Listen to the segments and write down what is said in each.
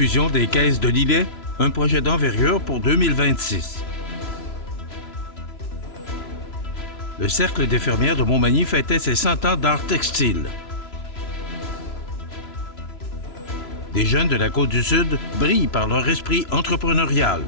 fusion des caisses de Lillet, un projet d'envergure pour 2026. Le Cercle des fermières de Montmagny fêtait ses 100 ans d'art textile. Des jeunes de la Côte-du-Sud brillent par leur esprit entrepreneurial.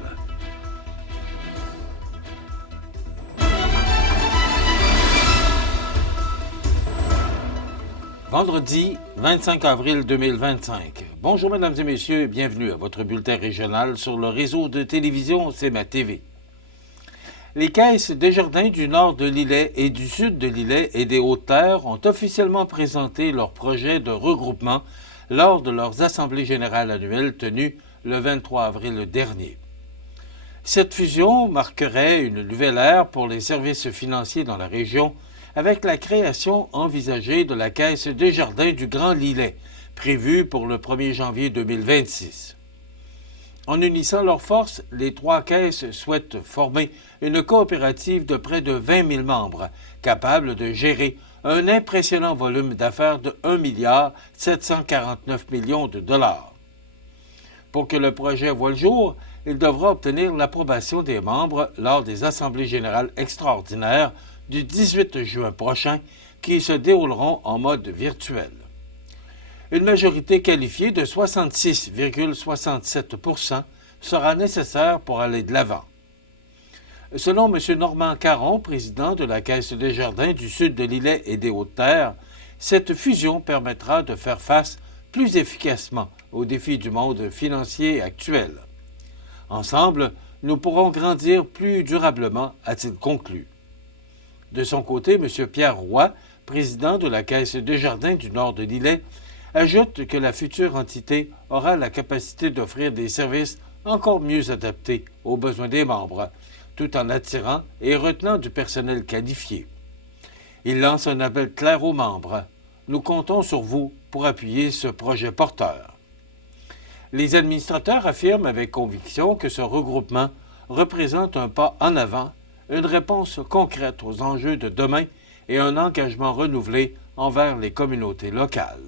Vendredi 25 avril 2025. Bonjour mesdames et messieurs et bienvenue à votre bulletin régional sur le réseau de télévision CMA TV. Les caisses Desjardins du nord de Lillet et du sud de Lillet et des Hautes-Terres ont officiellement présenté leur projet de regroupement lors de leurs assemblées générales annuelles tenues le 23 avril dernier. Cette fusion marquerait une nouvelle ère pour les services financiers dans la région avec la création envisagée de la Caisse Desjardins du Grand Lillet, prévue pour le 1er janvier 2026. En unissant leurs forces, les trois caisses souhaitent former une coopérative de près de 20 000 membres, capable de gérer un impressionnant volume d'affaires de 1,749 milliard de dollars. Pour que le projet voie le jour, il devra obtenir l'approbation des membres lors des assemblées générales extraordinaires du 18 juin prochain, qui se dérouleront en mode virtuel. Une majorité qualifiée de 66,67 % sera nécessaire pour aller de l'avant. Selon M. Normand Caron, président de la Caisse Desjardins du sud de Lillet et des Hautes-Terres, cette fusion permettra de faire face plus efficacement aux défis du monde financier actuel. Ensemble, nous pourrons grandir plus durablement, a-t-il conclu. De son côté, M. Pierre Roy, président de la Caisse Desjardins du nord de Lillet, ajoute que la future entité aura la capacité d'offrir des services encore mieux adaptés aux besoins des membres, tout en attirant et retenant du personnel qualifié. Il lance un appel clair aux membres. Nous comptons sur vous pour appuyer ce projet porteur. Les administrateurs affirment avec conviction que ce regroupement représente un pas en avant, une réponse concrète aux enjeux de demain et un engagement renouvelé envers les communautés locales.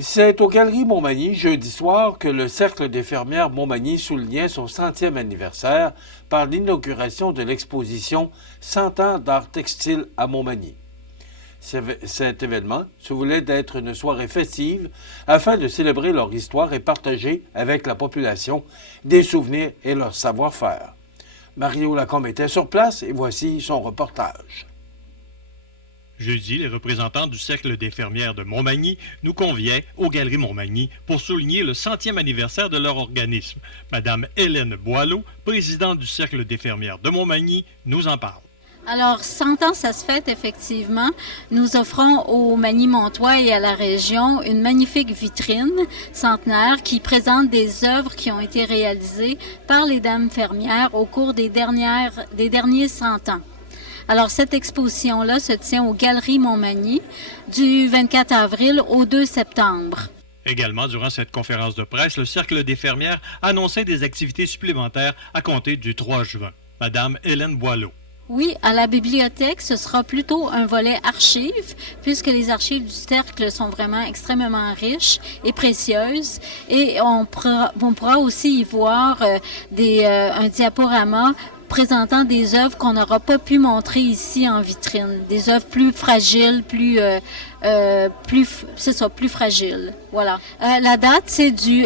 C'est aux Galeries Montmagny, jeudi soir, que le Cercle des fermières Montmagny soulignait son 100e anniversaire par l'inauguration de l'exposition « 100 ans d'art textile à Montmagny ». Cet événement se voulait d'être une soirée festive afin de célébrer leur histoire et partager avec la population des souvenirs et leur savoir-faire. Mario Lacombe était sur place et voici son reportage. Jeudi, les représentants du Cercle des fermières de Montmagny nous conviaient aux Galeries Montmagny pour souligner le 100e anniversaire de leur organisme. Madame Hélène Boileau, présidente du Cercle des fermières de Montmagny, nous en parle. Alors, 100 ans, ça se fête effectivement. Nous offrons au Magny-Montois et à la région une magnifique vitrine centenaire qui présente des œuvres qui ont été réalisées par les dames fermières au cours des derniers 100 ans. Alors, cette exposition-là se tient aux Galeries Montmagny du 24 avril au 2 septembre. Également, durant cette conférence de presse, le Cercle des fermières annonçait des activités supplémentaires à compter du 3 juin. Madame Hélène Boileau. Oui, à la bibliothèque, ce sera plutôt un volet archives, puisque les archives du Cercle sont vraiment extrêmement riches et précieuses. Et on pourra aussi y voir un diaporama présentant des œuvres qu'on n'aura pas pu montrer ici en vitrine. Des œuvres plus fragiles, plus fragiles. Voilà. La date, c'est du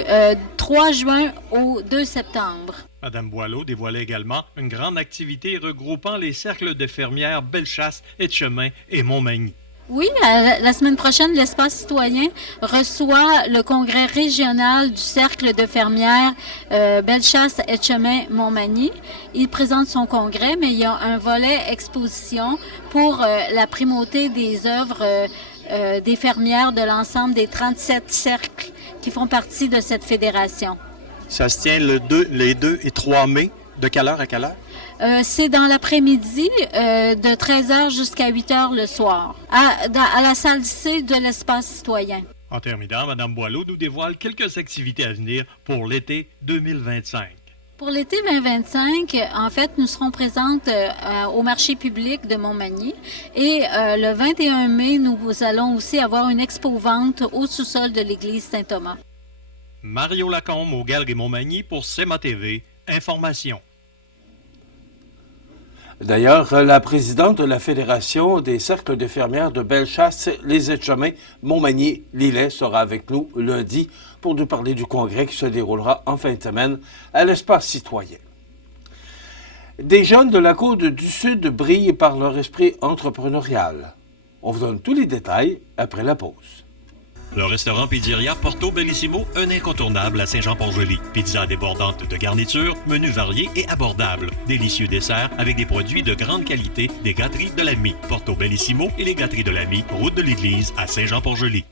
3 juin au 2 septembre. Madame Boileau dévoilait également une grande activité regroupant les cercles de fermières Bellechasse, Etchemin et Montmagny. Oui, la semaine prochaine, l'Espace citoyen reçoit le congrès régional du Cercle de fermières Bellechasse, Etchemin, Montmagny. Il présente son congrès, mais il y a un volet exposition pour la primauté des œuvres des fermières de l'ensemble des 37 cercles qui font partie de cette fédération. Ça se tient les 2 et 3 mai. De quelle heure à quelle heure? C'est dans l'après-midi, de 13h jusqu'à 8h le soir, à la salle C de l'Espace citoyen. En terminant, Mme Boileau nous dévoile quelques activités à venir pour l'été 2025. Pour l'été 2025, en fait, nous serons présentes au marché public de Montmagny et le 21 mai, nous allons aussi avoir une expo-vente au sous-sol de l'église Saint-Thomas. Mario Lacombe aux Galeries Montmagny pour CEMA TV. Information. D'ailleurs, la présidente de la Fédération des cercles de fermières de Bellechasse, les Etchemins, Montmagny-Lillet sera avec nous lundi pour nous parler du congrès qui se déroulera en fin de semaine à l'Espace citoyen. Des jeunes de la Côte du Sud brillent par leur esprit entrepreneurial. On vous donne tous les détails après la pause. Le restaurant Pizzeria Porto Bellissimo, un incontournable à Saint-Jean-Port-Joli. Pizza débordante de garnitures, menus variés et abordables. Délicieux desserts avec des produits de grande qualité des gâteries de l'Ami. Porto Bellissimo et les gâteries de l'Ami, route de l'église à Saint-Jean-Port-Joli.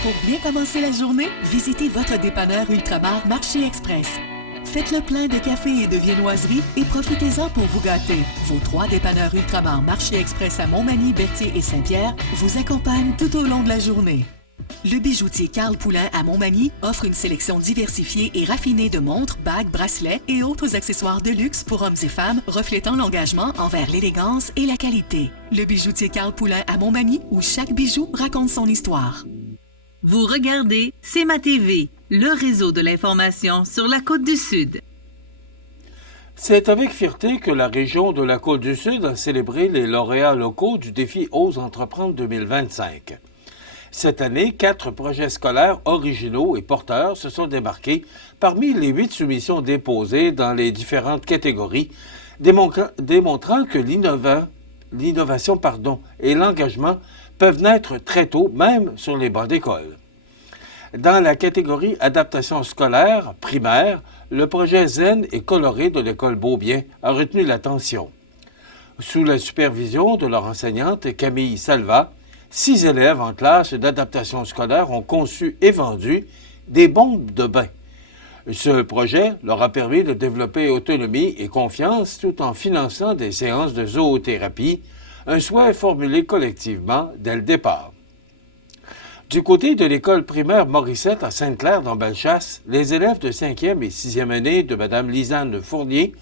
Pour bien commencer la journée, visitez votre dépanneur Ultramar Marché Express. Faites le plein de café et de viennoiserie et profitez-en pour vous gâter. Vos 3 dépanneurs Ultramar Marché Express à Montmagny, Berthier et Saint-Pierre vous accompagnent tout au long de la journée. Le bijoutier Carl Poulain à Montmagny offre une sélection diversifiée et raffinée de montres, bagues, bracelets et autres accessoires de luxe pour hommes et femmes reflétant l'engagement envers l'élégance et la qualité. Le bijoutier Carl Poulain à Montmagny où chaque bijou raconte son histoire. Vous regardez CEMA TV, le réseau de l'information sur la Côte-du-Sud. C'est avec fierté que la région de la Côte-du-Sud a célébré les lauréats locaux du défi Ose entreprendre 2025. Cette année, 4 projets scolaires originaux et porteurs se sont démarqués parmi les 8 soumissions déposées dans les différentes catégories, démontrant que l'innovation et l'engagement peuvent naître très tôt, même sur les bancs d'école. Dans la catégorie adaptation scolaire primaire, le projet Zen et coloré de l'école Beaubien a retenu l'attention. Sous la supervision de leur enseignante Camille Salva, 6 élèves en classe d'adaptation scolaire ont conçu et vendu des bombes de bain. Ce projet leur a permis de développer autonomie et confiance tout en finançant des séances de zoothérapie, un souhait formulé collectivement dès le départ. Du côté de l'école primaire Morissette à Sainte-Claire dans Bellechasse, les élèves de 5e et 6e année de Mme Lisanne Fournier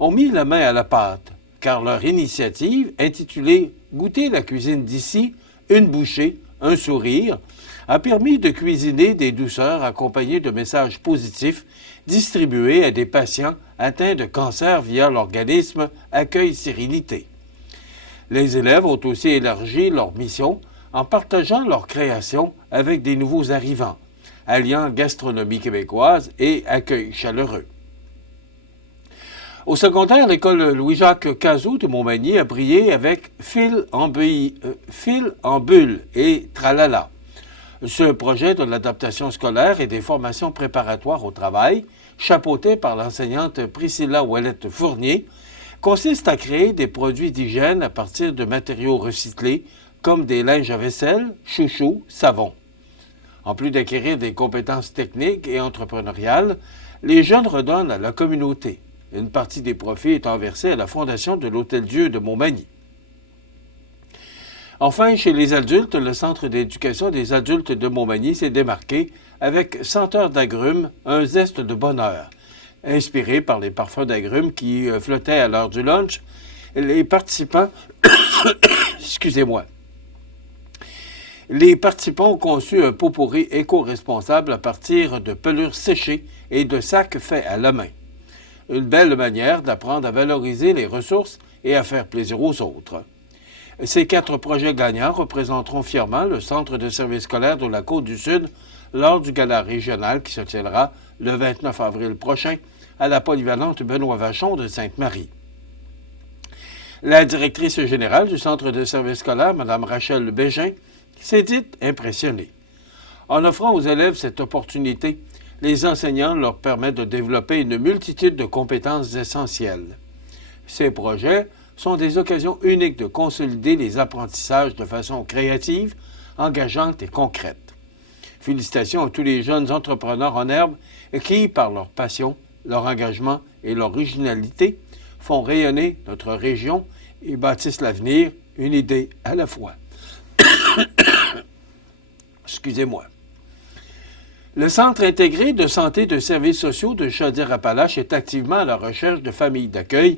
ont mis la main à la pâte, car leur initiative, intitulée « Goûter la cuisine d'ici », une bouchée, un sourire, a permis de cuisiner des douceurs accompagnées de messages positifs distribués à des patients atteints de cancer via l'organisme Accueil Sérénité. Les élèves ont aussi élargi leur mission en partageant leur création avec des nouveaux arrivants, alliant gastronomie québécoise et accueil chaleureux. Au secondaire, l'école Louis-Jacques Cazot de Montmagny a brillé avec Fil en bulle et Tralala. Ce projet de l'adaptation scolaire et des formations préparatoires au travail, chapeauté par l'enseignante Priscilla Ouellette-Fournier, consiste à créer des produits d'hygiène à partir de matériaux recyclés comme des linges à vaisselle, chouchous, savon. En plus d'acquérir des compétences techniques et entrepreneuriales, les jeunes redonnent à la communauté. Une partie des profits étant versée à la Fondation de l'Hôtel-Dieu de Montmagny. Enfin, chez les adultes, le Centre d'éducation des adultes de Montmagny s'est démarqué avec Senteur d'agrumes, un zeste de bonheur. Inspiré par les parfums d'agrumes qui flottaient à l'heure du lunch, les participants Les participants ont conçu un pot-pourri éco-responsable à partir de pelures séchées et de sacs faits à la main. Une belle manière d'apprendre à valoriser les ressources et à faire plaisir aux autres. Ces 4 projets gagnants représenteront fièrement le Centre de service scolaire de la Côte-du-Sud lors du gala régional qui se tiendra le 29 avril prochain à la polyvalente Benoît Vachon de Sainte-Marie. La directrice générale du Centre de service scolaire, Mme Rachel Bégin, s'est dite impressionnée. En offrant aux élèves cette opportunité, les enseignants leur permettent de développer une multitude de compétences essentielles. Ces projets sont des occasions uniques de consolider les apprentissages de façon créative, engageante et concrète. Félicitations à tous les jeunes entrepreneurs en herbe qui, par leur passion, leur engagement et leur originalité, font rayonner notre région et bâtissent l'avenir, une idée à la fois. Excusez-moi. Le Centre intégré de santé de services sociaux de Chaudière-Appalaches est activement à la recherche de familles d'accueil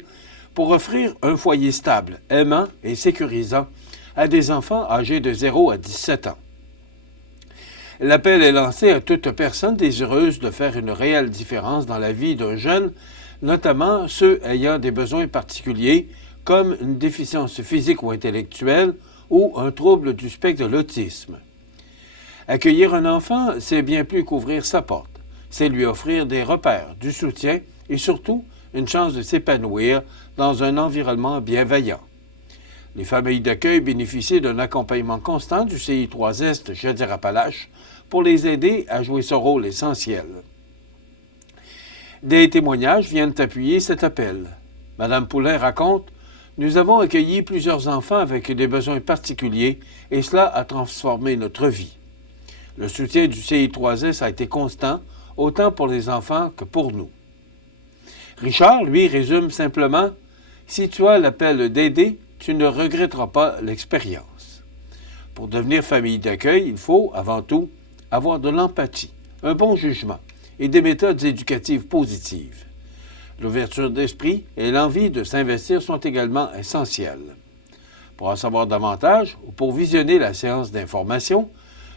pour offrir un foyer stable, aimant et sécurisant à des enfants âgés de 0 à 17 ans. L'appel est lancé à toute personne désireuse de faire une réelle différence dans la vie d'un jeune, notamment ceux ayant des besoins particuliers comme une déficience physique ou intellectuelle ou un trouble du spectre de l'autisme. Accueillir un enfant, c'est bien plus qu'ouvrir sa porte. C'est lui offrir des repères, du soutien et surtout une chance de s'épanouir dans un environnement bienveillant. Les familles d'accueil bénéficient d'un accompagnement constant du CI3S de Chaudière-Appalaches pour les aider à jouer ce rôle essentiel. Des témoignages viennent appuyer cet appel. Madame Poulain raconte « Nous avons accueilli plusieurs enfants avec des besoins particuliers et cela a transformé notre vie. Le soutien du CI3S a été constant, autant pour les enfants que pour nous. » Richard, lui, résume simplement « Si tu as l'appel d'aider, tu ne regretteras pas l'expérience. » Pour devenir famille d'accueil, il faut, avant tout, avoir de l'empathie, un bon jugement et des méthodes éducatives positives. L'ouverture d'esprit et l'envie de s'investir sont également essentielles. Pour en savoir davantage ou pour visionner la séance d'information,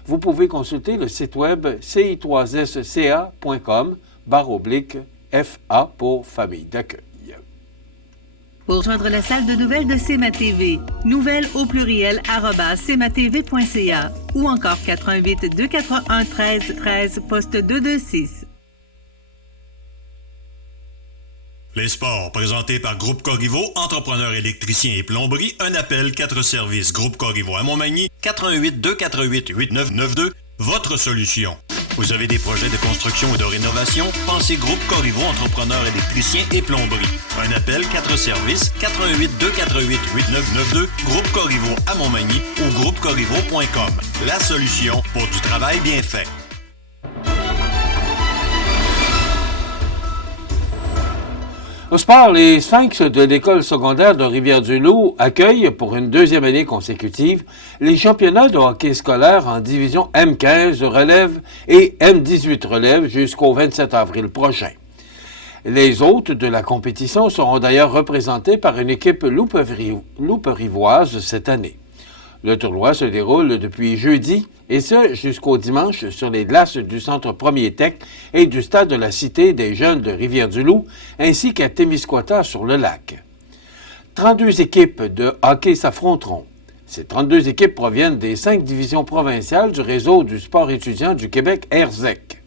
vous pouvez consulter le site web ci3sca.com/FA pour famille d'accueil. Pour joindre la salle de nouvelles de CMA-TV, nouvelles au pluriel @cmatv.ca ou encore 88 281 13 13 poste 226. Les sports, présentés par Groupe Corriveau, entrepreneur électricien et plomberie, un appel, 4 services. Groupe Corriveau à Montmagny, 88 248 8992, votre solution. Vous avez des projets de construction ou de rénovation? Pensez Groupe Corriveau, entrepreneur électricien et plomberie. Un appel, 4 services, 88 248 8992, Groupe Corriveau à Montmagny ou groupecorriveau.com. La solution pour du travail bien fait. Au sport, les Sphinx de l'école secondaire de Rivière-du-Loup accueillent pour une deuxième année consécutive les championnats de hockey scolaire en division M15 relève et M18 relève jusqu'au 27 avril prochain. Les hôtes de la compétition seront d'ailleurs représentés par une équipe loupe-rivoise cette année. Le tournoi se déroule depuis jeudi et ce jusqu'au dimanche sur les glaces du Centre Premier Tech et du stade de la Cité des Jeunes de Rivière-du-Loup ainsi qu'à Témiscouata sur le lac. 32 équipes de hockey s'affronteront. Ces 32 équipes proviennent des 5 divisions provinciales du réseau du sport étudiant du Québec RZEC.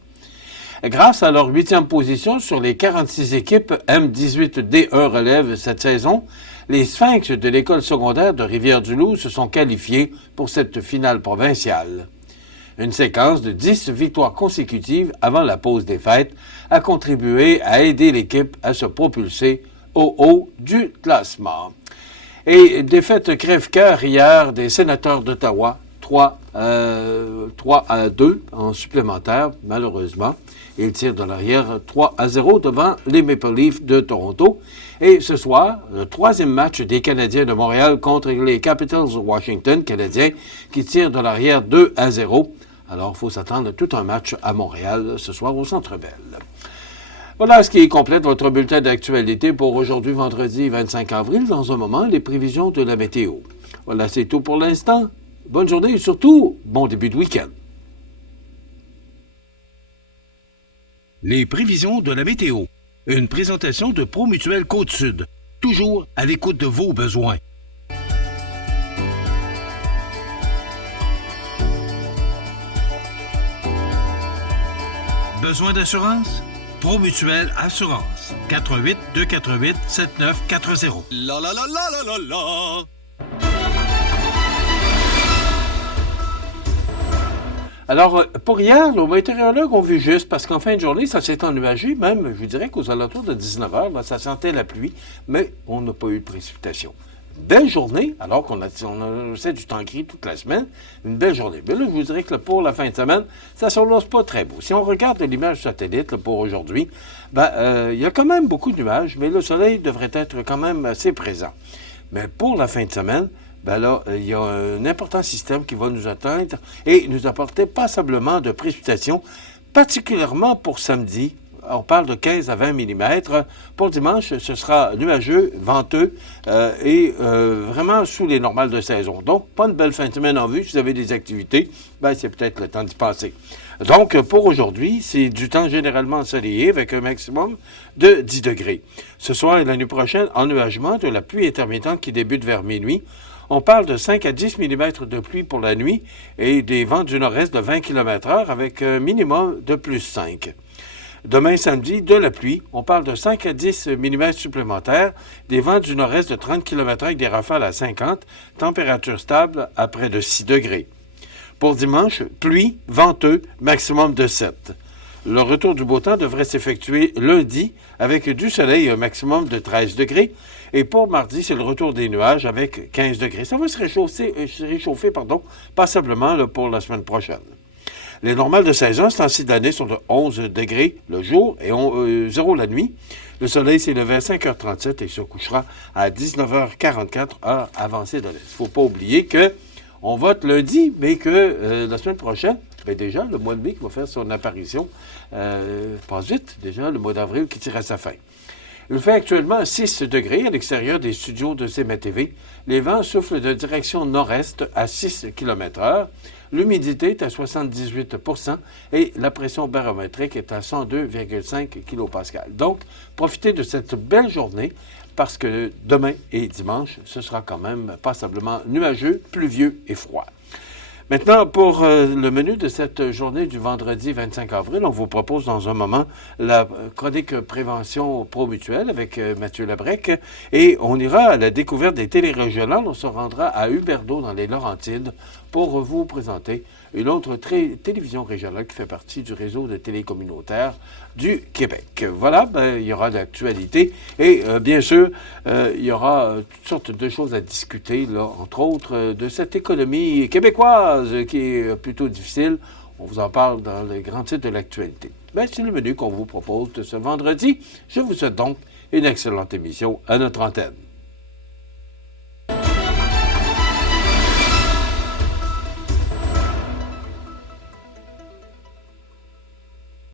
Grâce à leur 8e position sur les 46 équipes M18D1 relève cette saison, les Sphinx de l'école secondaire de Rivière-du-Loup se sont qualifiés pour cette finale provinciale. Une séquence de 10 victoires consécutives avant la pause des fêtes a contribué à aider l'équipe à se propulser au haut du classement. Et défaite crève-cœur hier des Sénateurs d'Ottawa, 3-2 en supplémentaire, malheureusement. Ils tirent de l'arrière 3-0 devant les Maple Leafs de Toronto. Et ce soir, le 3e match des Canadiens de Montréal contre les Capitals de Washington, Canadiens, qui tirent de l'arrière 2-0. Alors, il faut s'attendre à tout un match à Montréal ce soir au Centre Bell. Voilà ce qui complète votre bulletin d'actualité pour aujourd'hui, vendredi 25 avril. Dans un moment, les prévisions de la météo. Voilà, c'est tout pour l'instant. Bonne journée et surtout, bon début de week-end. Les prévisions de la météo. Une présentation de Promutuelle Côte-Sud. Toujours à l'écoute de vos besoins. Besoin d'assurance? Promutuelle Assurance. 88 248 7940. La la la la la la la. Alors, pour hier, nos météorologues ont vu juste, parce qu'en fin de journée, ça s'est ennuagé, même, je dirais qu'aux alentours de 19 h, là, ça sentait la pluie, mais on n'a pas eu de précipitation. Belle journée, alors qu'on a du temps gris toute la semaine, une belle journée. Mais là, je vous dirais que pour la fin de semaine, ça ne s'annonce pas très beau. Si on regarde l'image satellite là, pour aujourd'hui, il y a quand même beaucoup de nuages, mais le soleil devrait être quand même assez présent. Mais pour la fin de semaine, il y a un important système qui va nous atteindre et nous apporter passablement de précipitations, particulièrement pour samedi. On parle de 15 à 20 mm. Pour dimanche, ce sera nuageux, venteux et vraiment sous les normales de saison. Donc, pas une belle fin de semaine en vue. Si vous avez des activités, c'est peut-être le temps d'y passer. Donc, pour aujourd'hui, c'est du temps généralement ensoleillé avec un maximum de 10 degrés. Ce soir et la nuit prochaine, ennuagement, de la pluie intermittente qui débute vers minuit. On parle de 5 à 10 mm de pluie pour la nuit et des vents du nord-est de 20 km/h avec un minimum de plus 5. Demain samedi, de la pluie. On parle de 5 à 10 mm supplémentaires, des vents du nord-est de 30 km/h avec des rafales à 50, température stable à près de 6 degrés. Pour dimanche, pluie, venteux, maximum de 7. Le retour du beau temps devrait s'effectuer lundi avec du soleil et un maximum de 13 degrés. Et pour mardi, c'est le retour des nuages avec 15 degrés. Ça va se réchauffer passablement là, pour la semaine prochaine. Les normales de saison, ce temps-ci de l'année, sont de 11 degrés le jour et 0 la nuit. Le soleil s'est levé à 5h37 et se couchera à 19h44, heure avancée de l'Est. Il ne faut pas oublier qu'on vote lundi, mais que la semaine prochaine, déjà, le mois de mai qui va faire son apparition, passe vite, déjà, le mois d'avril qui tire à sa fin. Il fait actuellement 6 degrés à l'extérieur des studios de CMA-TV. Les vents soufflent de direction nord-est à 6 km/h. L'humidité est à 78 % et la pression barométrique est à 102,5 kPa. Donc, profitez de cette belle journée parce que demain et dimanche, ce sera quand même passablement nuageux, pluvieux et froid. Maintenant, pour le menu de cette journée du vendredi 25 avril, on vous propose dans un moment la chronique prévention pro-mutuelle avec Mathieu Labrec et on ira à la découverte des télérégionales. On se rendra à Huberdeau dans les Laurentides pour vous présenter une autre télévision régionale qui fait partie du réseau de télécommunautaires du Québec. Voilà, il y aura de l'actualité et bien sûr, il y aura toutes sortes de choses à discuter, là, entre autres de cette économie québécoise qui est plutôt difficile. On vous en parle dans les grands titres de l'actualité. C'est le menu qu'on vous propose de ce vendredi. Je vous souhaite donc une excellente émission à notre antenne.